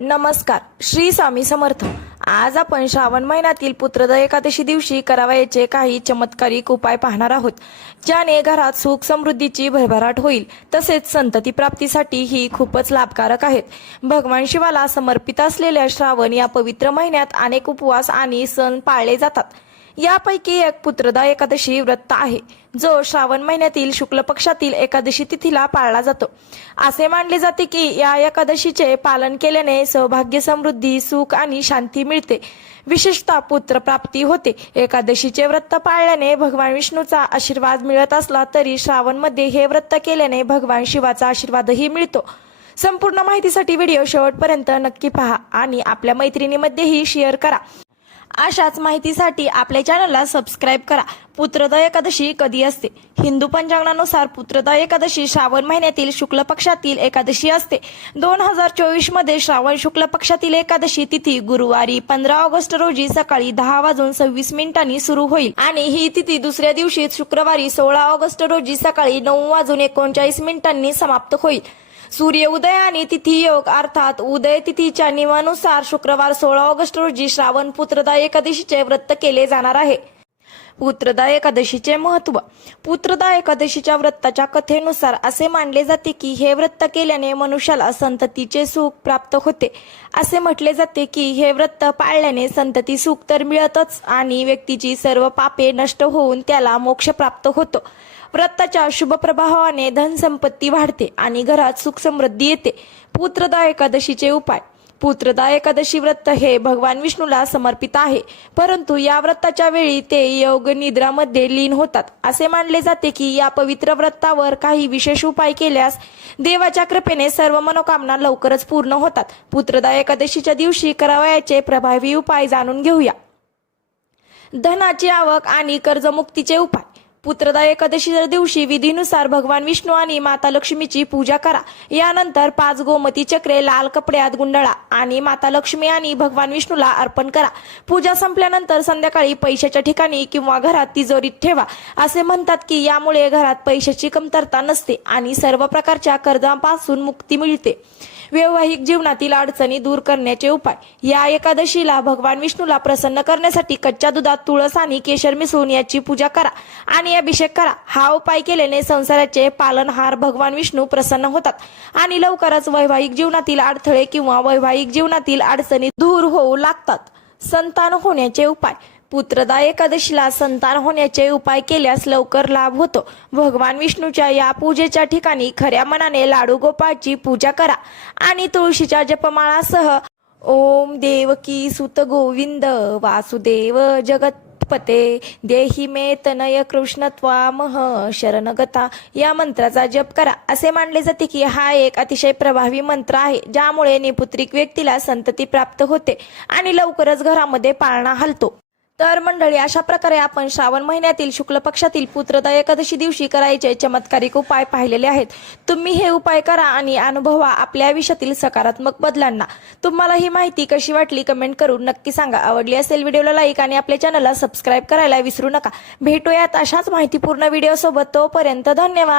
नमस्कार, श्री स्वामी समर्थ। आज आपण श्रावण महिन्यातील पुत्रदा एकादशी दिवशी करावयाचे काही चमत्कारिक उपाय पाहणार आहोत, ज्याने घरात सुख समृद्धीची भरभराट होईल, तसेच संतती प्राप्तीसाठी ही खूपच लाभकारक आहेत। भगवान शिवाला समर्पित असलेल्या श्रावण या पवित्र महिन्यात अनेक उपवास आणि सण पाळले जातात। यापैकी एक पुत्रदा एकादशी व्रत आहे, जो श्रावण महिन्यातील शुक्ल पक्षातील एकादशी तिथीला पाळला जातो। असे मानले जाते की या एकादशीचे पालन केल्याने सौभाग्य, समृद्धी, सुख आणि शांती मिळते, विशेषतः पुत्र प्राप्ती होते। एकादशीचे व्रत पाळल्याने भगवान विष्णूचा आशीर्वाद मिळत असला तरी श्रावण मध्ये हे व्रत केल्याने भगवान शिवाचा आशीर्वादही मिळतो। संपूर्ण माहितीसाठी व्हिडिओ शेवटपर्यंत नक्की पहा आणि आपल्या मैत्रिणींमध्येही शेअर करा। अशाच माहितीसाठी आपल्या चॅनलला सबस्क्राइब करा। पुत्रदा एकादशी कधी असते? हिंदू पंचांगानुसार पुत्रदा एकादशी श्रावण महिन्यातील शुक्ल पक्षातील एकादशी असते। 2024 मध्ये श्रावण शुक्ल पक्षातील एकादशी तिथी गुरुवारी 15 ऑगस्ट रोजी सकाळी 10:26 सुरू होईल आणि ही तिथी दुसऱ्या दिवशी शुक्रवारी 16 ऑगस्ट रोजी सकाळी 9:39 समाप्त होईल। सूर्य उदय आणि तिथी योग अर्थात उदय तिथीच्या नियमानुसार शुक्रवार 16 ऑगस्ट रोजी श्रावण पुत्रदा एकादशीचे व्रत केले जाणार आहे। पुत्रदा एकादशीचे महत्त्व। पुत्रदा एकादशीच्या व्रताच्या कथेनुसार असे मानले जाते की हे व्रत केल्याने मनुष्याला संततीचे सुख प्राप्त होते। असे म्हटले जाते की हे व्रत पाळल्याने संतती सुख तर मिळतच आणि व्यक्तीची सर्व पापे नष्ट होऊन त्याला मोक्ष प्राप्त होतो। व्रताच्या शुभ प्रभावाने धन संपत्ती वाढते आणि घरात सुख समृद्धी येते। पुत्रदा एकादशीचे उपाय। पुत्रदा एकादशी व्रत हे भगवान विष्णूला समर्पित आहे, परंतु या व्रताच्या वेळी ते योग निद्रामध्ये लीन होतात। असे मानले जाते की या पवित्र व्रतावर काही विशेष उपाय केल्यास देवाच्या कृपेने सर्व मनोकामना लवकरच पूर्ण होतात। पुत्रदा एकादशीच्या दिवशी करावयाचे प्रभावी उपाय जाणून घेऊया। धनाची आवक आणि कर्जमुक्तीचे उपाय। पुत्रदा एकादशीच्या दिवशी विधीनुसार भगवान विष्णू आणि माता लक्ष्मीची पूजा करा। यानंतर 5 गोमती चक्रे लाल कपड्यात गुंडाळा आणि माता लक्ष्मी आणि भगवान विष्णूला अर्पण करा। पूजा संपल्यानंतर संध्याकाळी पैशाच्या ठिकाणी किंवा घरात तिजोरीत ठेवा। असे म्हणतात की यामुळे घरात पैशाची कमतरता नसते आणि सर्व प्रकारच्या कर्जापासून मुक्ती मिळते। वैवाहिक जीवनातील अडचणी दूर करण्याचे उपाय। या एकादशीला भगवान विष्णूला प्रसन्न करण्यासाठी कच्च्या दुधात तुळस आणि केशर मिसळून याची पूजा करा आणि अभिषेक करा। हा उपाय केल्याने संसाराचे पालनहार भगवान विष्णू प्रसन्न होतात आणि लवकरच वैवाहिक जीवनातील अडथळे किंवा वैवाहिक जीवनातील अडचणी दूर होऊ लागतात। संतान होण्याचे उपाय। पुत्रदा एकादशीला संतान होण्याचे उपाय केल्यास लवकर लाभ होतो। भगवान विष्णूच्या या पूजेच्या ठिकाणी खऱ्या मनाने लाडू गोपाळची पूजा करा आणि तुळशीच्या जपमाळासह ओम देवकी सुत गोविंद वासुदेव जगतपते देही मे तनय कृष्ण त्वामह शरणगता या मंत्राचा जप करा। असे मानले जाते की हा एक अतिशय प्रभावी मंत्र आहे, ज्यामुळे निपुत्रिक व्यक्तीला संतती प्राप्त होते आणि लवकरच घरामध्ये पाळणा हलतो। तर मंडळी, अशा प्रकारे आपण श्रावण महिन्यातील शुक्ल पक्षातील पुत्रदा एकादशी दिवशी करायचे चमत्कारिक उपाय पाहिलेले आहेत। तुम्ही हे उपाय करा आणि अनुभवा आपल्या आयुष्यातील सकारात्मक बदलांना। तुम्हाला ही माहिती कशी वाटली कमेंट करून नक्की सांगा। आवडली असेल व्हिडिओला लाईक आणि आपल्या चॅनलला सबस्क्राइब करायला विसरू नका। भेटूयात अशाच माहितीपूर्ण व्हिडिओ सोबत, तोपर्यंत धन्यवाद।